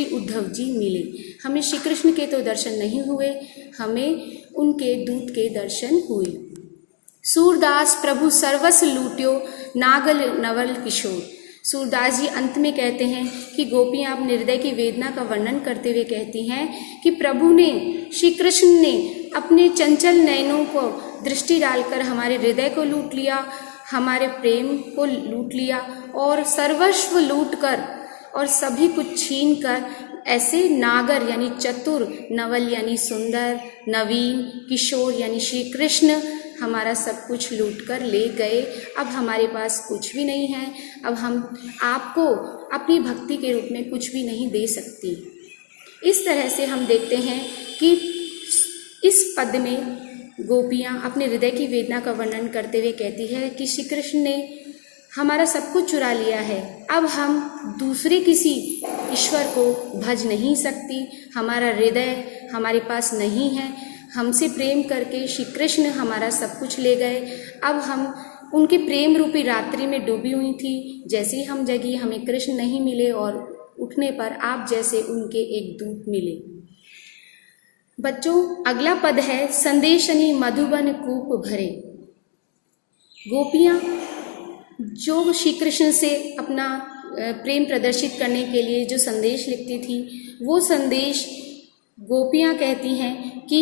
श्री उद्धव जी मिले। हमें श्री कृष्ण के तो दर्शन नहीं हुए, हमें उनके दूत के दर्शन हुए। सूरदास प्रभु सर्वस्व लूट्यो, नागल नवल किशोर। सूरदास जी अंत में कहते हैं कि गोपियाँ अपने हृदय की वेदना का वर्णन करते हुए कहती हैं कि प्रभु ने, श्री कृष्ण ने अपने चंचल नयनों को दृष्टि डालकर हमारे हृदय को लूट लिया, हमारे प्रेम को लूट लिया और सर्वस्व लूट कर और सभी कुछ छीन कर ऐसे नागर यानी चतुर, नवल यानी सुंदर, नवीन, किशोर यानी श्री कृष्ण हमारा सब कुछ लूट कर ले गए। अब हमारे पास कुछ भी नहीं है, अब हम आपको अपनी भक्ति के रूप में कुछ भी नहीं दे सकती। इस तरह से हम देखते हैं कि इस पद में गोपियाँ अपने हृदय की वेदना का वर्णन करते हुए कहती है कि श्री कृष्ण ने हमारा सब कुछ चुरा लिया है, अब हम दूसरे किसी ईश्वर को भज नहीं सकती, हमारा हृदय हमारे पास नहीं है, हमसे प्रेम करके श्री कृष्ण हमारा सब कुछ ले गए। अब हम उनके प्रेम रूपी रात्रि में डूबी हुई थी, जैसे ही हम जगी हमें कृष्ण नहीं मिले और उठने पर आप जैसे उनके एक दूत मिले। बच्चों, अगला पद है संदेशनी मधुबन कूप भरे। गोपियाँ जो श्री कृष्ण से अपना प्रेम प्रदर्शित करने के लिए जो संदेश लिखती थी, वो संदेश गोपियाँ कहती हैं कि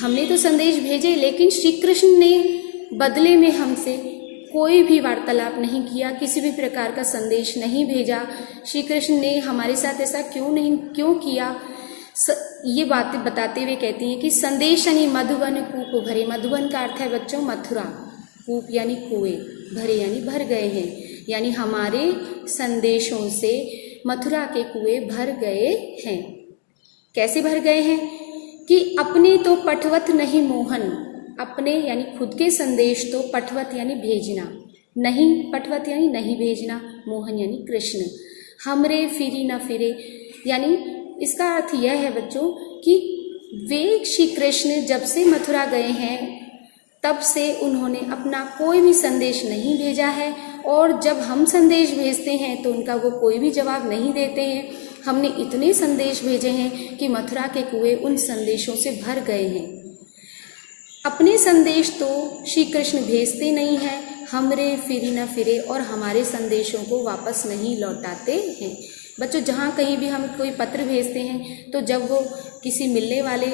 हमने तो संदेश भेजे, लेकिन श्री कृष्ण ने बदले में हमसे कोई भी वार्तालाप नहीं किया, किसी भी प्रकार का संदेश नहीं भेजा। श्री कृष्ण ने हमारे साथ ऐसा क्यों किया? ये बातें बताते हुए कहती हैं कि संदेश यानी मधुबन कूप भरे। मधुबन का अर्थ है बच्चों मथुरा, कूप यानी कुएं, भरे यानी भर गए हैं, यानी हमारे संदेशों से मथुरा के कुएं भर गए हैं। कैसे भर गए हैं कि अपने तो पठवत नहीं मोहन, अपने यानी खुद के संदेश तो पठवत यानी भेजना, नहीं पठवत यानी नहीं भेजना, मोहन यानी कृष्ण, हमरे फिरी न फिरे, यानी इसका अर्थ यह है बच्चों कि वे श्री कृष्ण जब से मथुरा गए हैं तब से उन्होंने अपना कोई भी संदेश नहीं भेजा है, और जब हम संदेश भेजते हैं तो उनका वो कोई भी जवाब नहीं देते हैं। हमने इतने संदेश भेजे हैं कि मथुरा के कुएं उन संदेशों से भर गए हैं। अपने संदेश तो श्री कृष्ण भेजते नहीं हैं, हमरे फिरी न फिरे, और हमारे संदेशों को वापस नहीं लौटाते हैं। बच्चों, जहाँ कहीं भी हम कोई पत्र भेजते हैं तो जब वो किसी मिलने वाले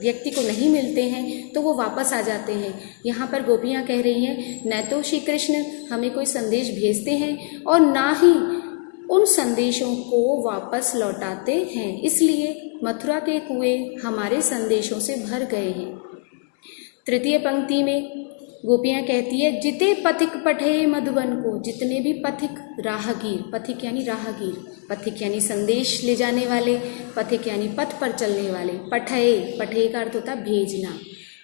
व्यक्ति को नहीं मिलते हैं तो वो वापस आ जाते हैं। यहाँ पर गोपियाँ कह रही हैं न तो श्री कृष्ण हमें कोई संदेश भेजते हैं और ना ही उन संदेशों को वापस लौटाते हैं, इसलिए मथुरा के कुएं हमारे संदेशों से भर गए हैं। तृतीय पंक्ति में गोपियाँ कहती है जिते पथिक पठे मधुबन को, जितने भी पथिक राहगीर, पथिक यानी राहगीर, पथिक यानी संदेश ले जाने वाले, पथिक यानी पथ पर चलने वाले, पठे, पठे का अर्थ होता भेजना,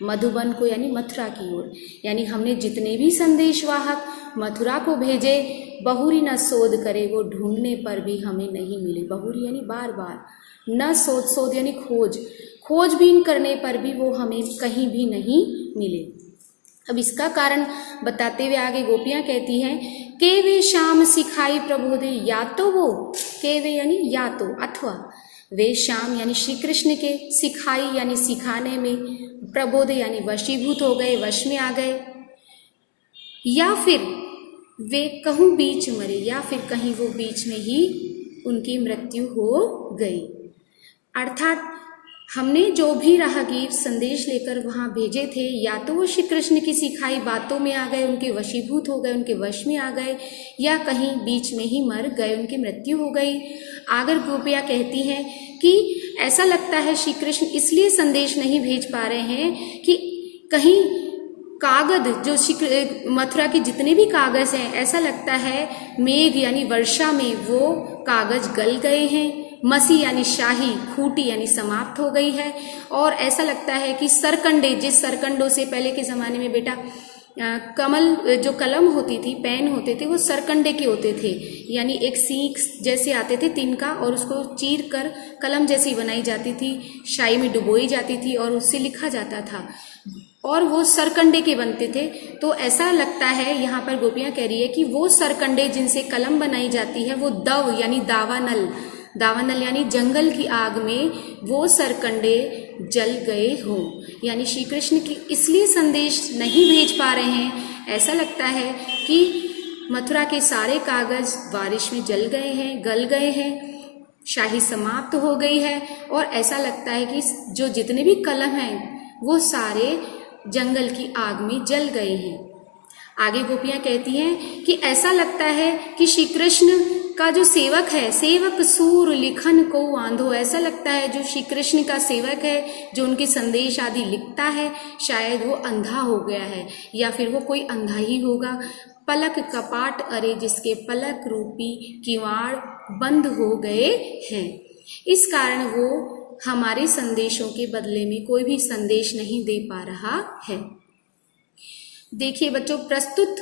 मधुबन को यानी मथुरा की ओर, यानी हमने जितने भी संदेशवाहक मथुरा को भेजे, बहुरी न शोध करे, वो ढूंढने पर भी हमें नहीं मिले। बहुरी यानी बार बार, न शोध, शोध यानी खोज, खोजबीन करने पर भी वो हमें कहीं भी नहीं मिले। अब इसका कारण बताते हुए आगे गोपियाँ कहती हैं के वे शाम सिखाई प्रबोधे, या तो वो, के वे यानी या तो, अथवा वे शाम यानी श्री कृष्ण के सिखाई यानी सिखाने में, प्रबोधे यानी वशीभूत हो गए, वश में आ गए, या फिर वे कहूँ बीच मरे, या फिर कहीं वो बीच में ही उनकी मृत्यु हो गई। अर्थात हमने जो भी राहगीर संदेश लेकर वहाँ भेजे थे, या तो वो श्री कृष्ण की सिखाई बातों में आ गए, उनके वशीभूत हो गए, उनके वश में आ गए, या कहीं बीच में ही मर गए, उनकी मृत्यु हो गई। आगर गोपियाँ कहती हैं कि ऐसा लगता है श्री कृष्ण इसलिए संदेश नहीं भेज पा रहे हैं कि कहीं कागज जो मथुरा के जितने भी कागज हैं, ऐसा लगता है मेघ यानी वर्षा में वो कागज गल गए हैं, मसी यानी शाही, खूटी यानी समाप्त हो गई है, और ऐसा लगता है कि सरकंडे, जिस सरकंडों से पहले के ज़माने में बेटा कमल जो कलम होती थी, पेन होते थे, वो सरकंडे के होते थे, यानी एक सीख जैसे आते थे तिनका, और उसको चीर कर कलम जैसी बनाई जाती थी, शाही में डुबोई जाती थी और उससे लिखा जाता था, और वो सरकंडे के बनते थे। तो ऐसा लगता है, यहाँ पर गोपियाँ कह रही है कि वो सरकंडे जिनसे कलम बनाई जाती है वो दव यानी दावानल, दावानल यानी जंगल की आग में वो सरकंडे जल गए हों। यानी श्री कृष्ण की इसलिए संदेश नहीं भेज पा रहे हैं, ऐसा लगता है कि मथुरा के सारे कागज बारिश में जल गए हैं, गल गए हैं, शाही समाप्त हो गई है, और ऐसा लगता है कि जो जितने भी कलम हैं वो सारे जंगल की आग में जल गए हैं। आगे गोपियां कहती हैं कि ऐसा लगता है कि श्री कृष्ण का जो सेवक है, सेवक सूर लिखन को आंधो, ऐसा लगता है जो श्री कृष्ण का सेवक है, जो उनके संदेश आदि लिखता है, शायद वो अंधा हो गया है, या फिर वो कोई अंधा ही होगा। पलक कपाट अरे जिसके पलक रूपी किवाड़ बंद हो गए हैं। इस कारण वो हमारे संदेशों के बदले में कोई भी संदेश नहीं दे पा रहा है। देखिए बच्चों, प्रस्तुत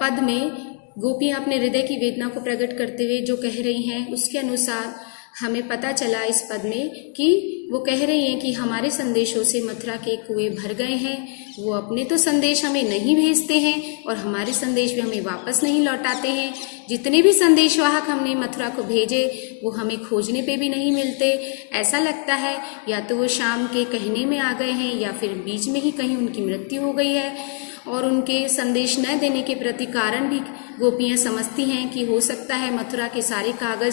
पद में गोपियां अपने हृदय की वेदना को प्रकट करते हुए जो कह रही हैं, उसके अनुसार हमें पता चला इस पद में कि वो कह रही हैं कि हमारे संदेशों से मथुरा के कुएं भर गए हैं। वो अपने तो संदेश हमें नहीं भेजते हैं और हमारे संदेश भी हमें वापस नहीं लौटाते हैं। जितने भी संदेशवाहक हमने मथुरा को भेजे वो हमें खोजने पे भी नहीं मिलते। ऐसा लगता है या तो वो शाम के कहने में आ गए हैं या फिर बीच में ही कहीं उनकी मृत्यु हो गई है। और उनके संदेश न देने के प्रति कारण भी गोपियां समझती हैं कि हो सकता है मथुरा के सारे कागज